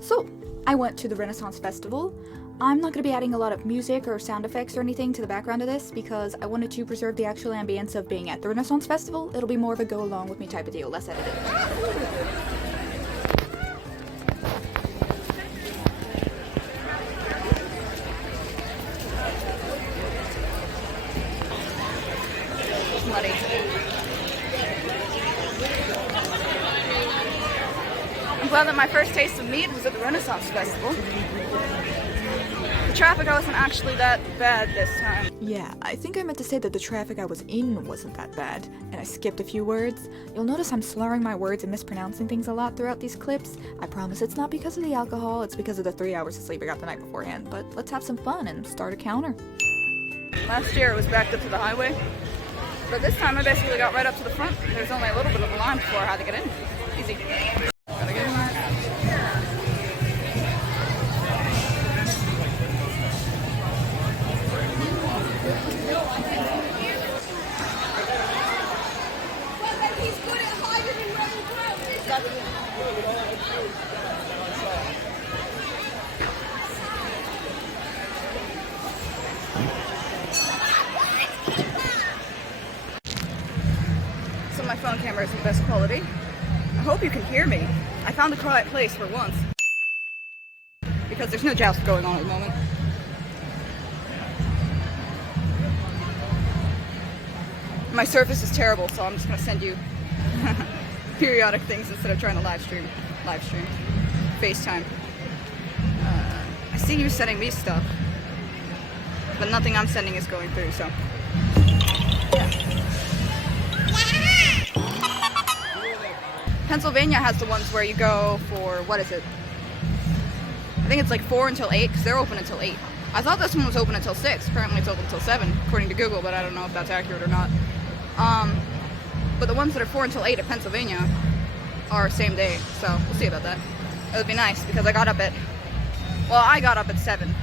So, I went to the Renaissance Festival. I'm not going to be adding a lot of music or sound effects or anything to the background of this because I wanted to preserve the actual ambience of being at the Renaissance Festival. It'll be more of a go along with me type of deal, less edited. Muddy. I'm glad that my first taste of mead was at the Renaissance Festival. The traffic wasn't actually that bad this time. Yeah, I think I meant to say that the traffic I was in wasn't that bad, and I skipped a few words. You'll notice I'm slurring my words and mispronouncing things a lot throughout these clips. I promise it's not because of the alcohol, it's because of the 3 hours of sleep I got the night beforehand, but let's have some fun and start a counter. Last year it was backed up to the highway, but this time I basically got right up to the front. There's only a little bit of a line before I had to get in. Easy. Gotta get in there. So my phone camera is the best quality. I hope you can hear me. I found a quiet place for once. Because there's no joust going on at the moment. My service is terrible, so I'm just gonna send you periodic things instead of trying to live stream. FaceTime. I see you sending me stuff, but nothing I'm sending is going through, so. Yeah. Pennsylvania has the ones where you go for, what is it? I think it's like 4 until 8, because they're open until 8. I thought this one was open until 6. Apparently it's open until 7, according to Google, but I don't know if that's accurate or not. But the ones that are 4 until 8 at Pennsylvania are same day, so we'll see about that. It would be nice, because I got up at 7.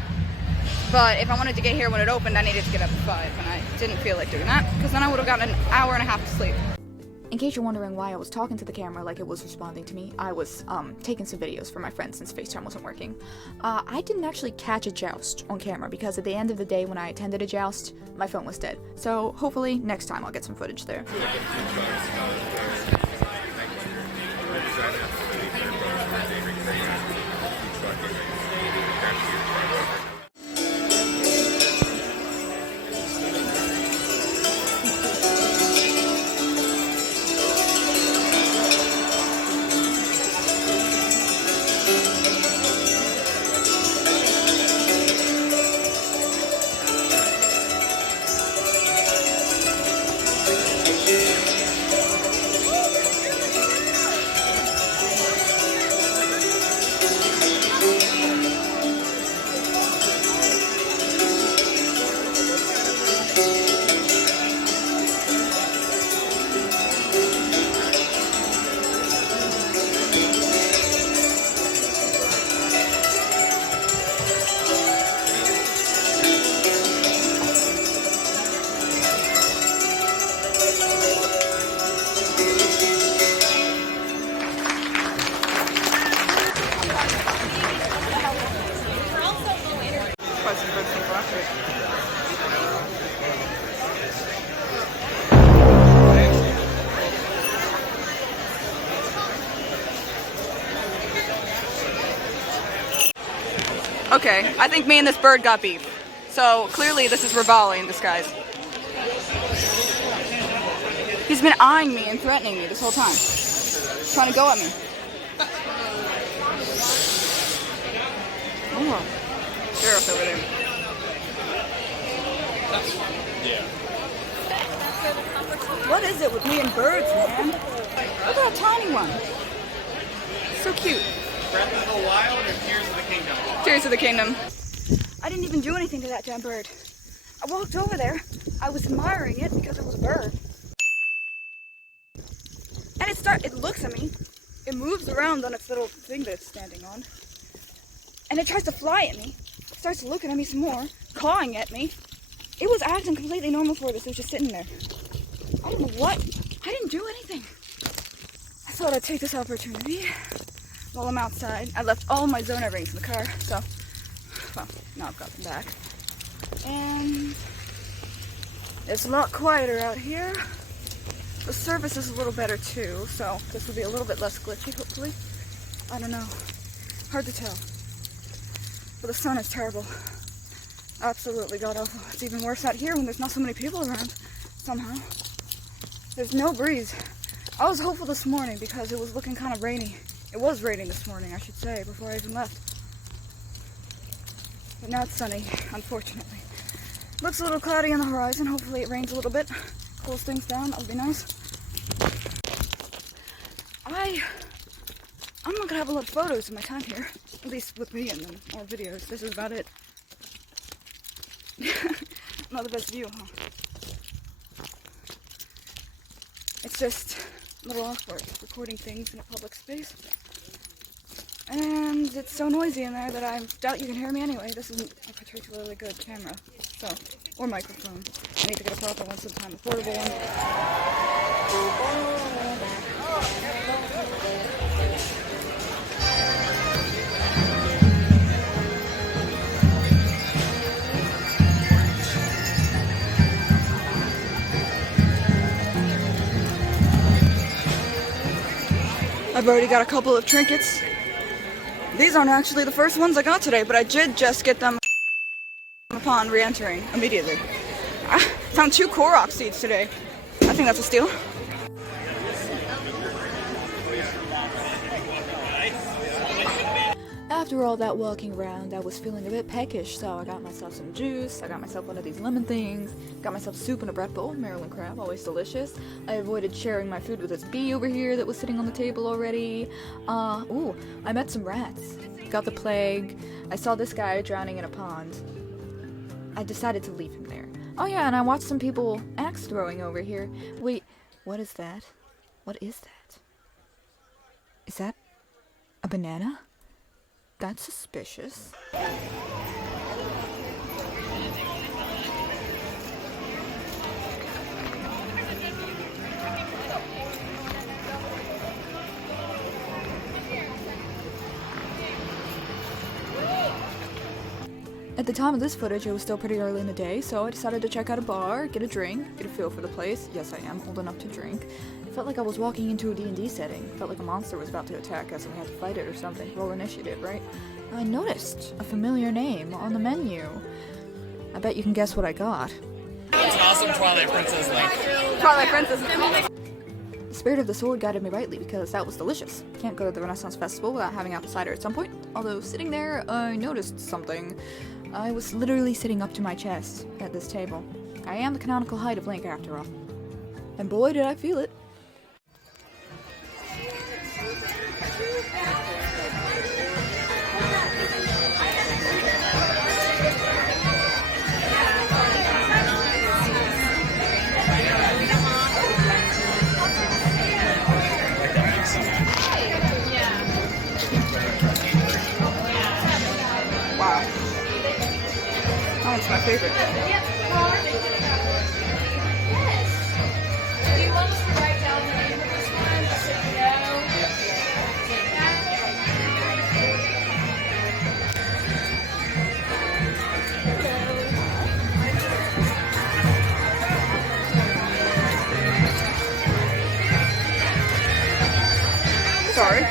But if I wanted to get here when it opened, I needed to get up at 5, and I didn't feel like doing that, because then I would have gotten an hour and a half of sleep. In case you're wondering why I was talking to the camera like it was responding to me, I was taking some videos for my friends since FaceTime wasn't working. I didn't actually catch a joust on camera because at the end of the day when I attended a joust, my phone was dead. So hopefully next time I'll get some footage there. Okay, I think me and this bird got beef. So clearly this is Rivali in disguise. He's been eyeing me and threatening me this whole time. Trying to go at me. Oh, sheriff over there. What is it with me and birds, man? Look at that tiny one. So cute. Breath of the Wild or Tears of the Kingdom? Tears of the Kingdom. I didn't even do anything to that damn bird. I walked over there. I was admiring it because it was a bird. And it looks at me. It moves around on its little thing that it's standing on. And it tries to fly at me. It starts looking at me some more, clawing at me. It was acting completely normal for this. It was just sitting there. I don't know what. I didn't do anything. I thought I'd take this opportunity while I'm outside. I left all my Zona rings in the car, so, well, now I've got them back. And it's a lot quieter out here. The service is a little better too, so this will be a little bit less glitchy, hopefully. I don't know. Hard to tell. But the sun is terrible. Absolutely god awful. It's even worse out here when there's not so many people around, somehow. There's no breeze. I was hopeful this morning because it was looking kind of rainy. It was raining this morning, I should say, before I even left. But now it's sunny, unfortunately. Looks a little cloudy on the horizon. Hopefully it rains a little bit. Cools things down. That would be nice. I'm not gonna have a lot of photos in my time here. At least with me and then more videos. This is about it. Not the best view, huh? It's just a little awkward recording things in a public space. And it's so noisy in there that I doubt you can hear me anyway. This isn't a particularly good camera, so, or microphone. I need to get a proper one sometime, a portable one. I've already got a couple of trinkets. These aren't actually the first ones I got today, but I did just get them upon re-entering immediately. I found 2 Korok seeds today. I think that's a steal. After all that walking around, I was feeling a bit peckish, so I got myself some juice, I got myself one of these lemon things, got myself soup in a bread bowl, Maryland crab, always delicious. I avoided sharing my food with this bee over here that was sitting on the table already. Ooh, I met some rats. Got the plague. I saw this guy drowning in a pond. I decided to leave him there. Oh yeah, and I watched some people axe throwing over here. Wait, what is that? What is that? Is that a banana? That's suspicious. At the time of this footage, it was still pretty early in the day, so I decided to check out a bar, get a drink, get a feel for the place. Yes, I am old enough to drink. It felt like I was walking into a D&D setting. Felt like a monster was about to attack us and we had to fight it or something. Roll initiative, right? I noticed a familiar name on the menu. I bet you can guess what I got. It's an awesome Twilight Princess link. Twilight Princess. The spirit of the sword guided me rightly because that was delicious. Can't go to the Renaissance Festival without having apple cider at some point. Although sitting there, I noticed something. I was literally sitting up to my chest at this table. I am the canonical height of Link after all. And boy did I feel it. Wow. That one's my favorite. Sorry.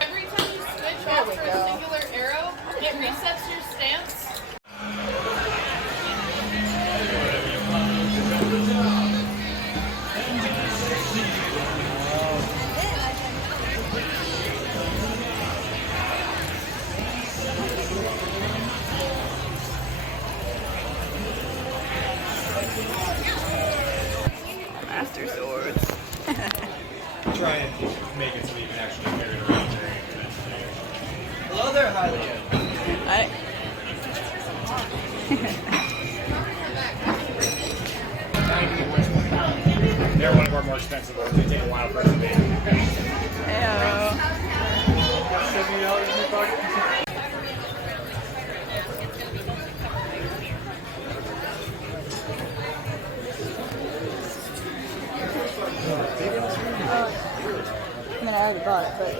Every time you switch after a singular arrow, it resets your stance. Master swords. Try and make it so you can actually carry it around there. Hello there, Hylia. I. They're one of our more expensive ones. They take a while for us to make. Heyo. Got $70 in your pocket? I mean, I already bought it, but.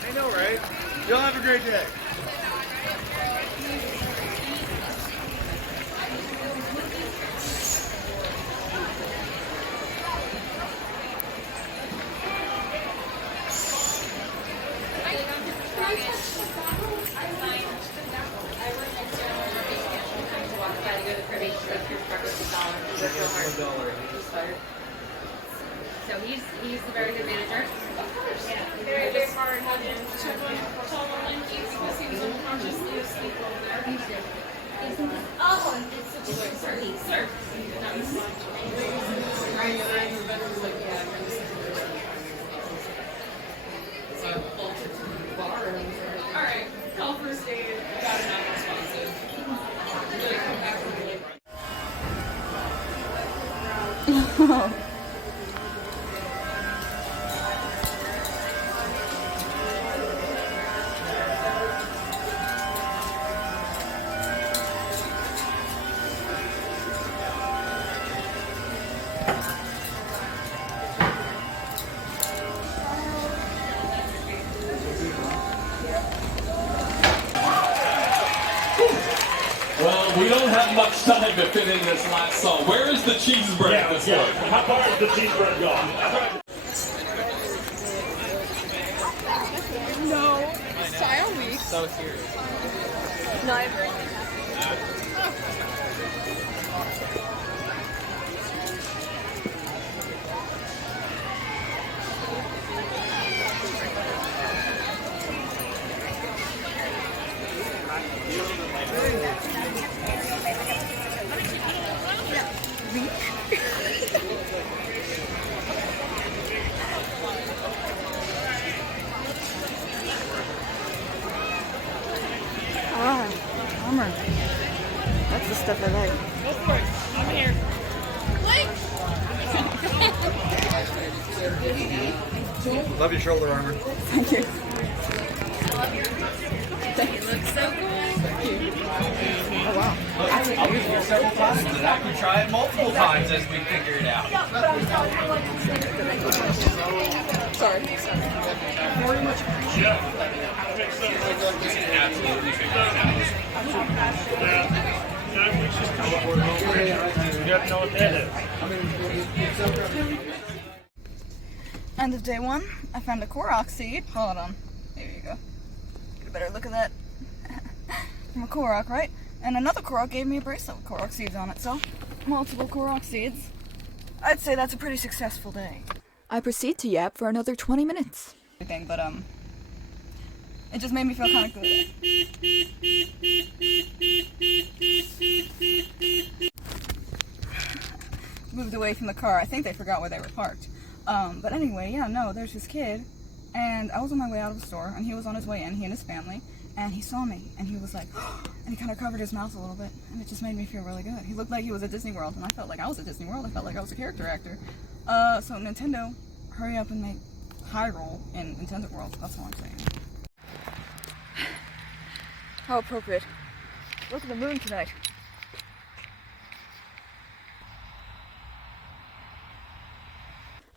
I know, right? Y'all have a great day. So he's a very good manager. Yeah, very, very hard having to tell the Linky because he was unconsciously asleep over there. Oh, and it's such a sir. Sir. Alright, call first aid, got it not responsive. Really come back from the Well, we don't have much time to fit in this last song. Where is the cheese bread this one? How far is the cheese bread gone? No. Style week. So serious. No, I've heard. Ah, bummer. That's the stuff I like. I'm here. Love your shoulder armor. Thank you. You look so cool. Oh wow. I'll be here several times, and I can try it multiple times as we figure it out. Sorry. You have to know what that is. End of day one. I found a Korok seed. Hold on. There you go. Get a better look at that. From a Korok, right? And another Korok gave me a bracelet with Korok seeds on it, so multiple Korok seeds. I'd say that's a pretty successful day. I proceed to yap for another 20 minutes. But it just made me feel kind of good. Moved away from the car. I think they forgot where they were parked. But anyway, yeah, no, there's this kid, and I was on my way out of the store, and he was on his way in, he and his family, and he saw me, and he was like, and he kind of covered his mouth a little bit, and it just made me feel really good. He looked like he was at Disney World, and I felt like I was at Disney World. I felt like I was a character actor. So Nintendo, hurry up and make Hyrule in Nintendo World. That's all I'm saying. How appropriate. Look at the moon tonight.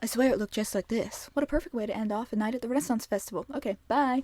I swear it looked just like this. What a perfect way to end off a night at the Renaissance Festival. Okay, bye.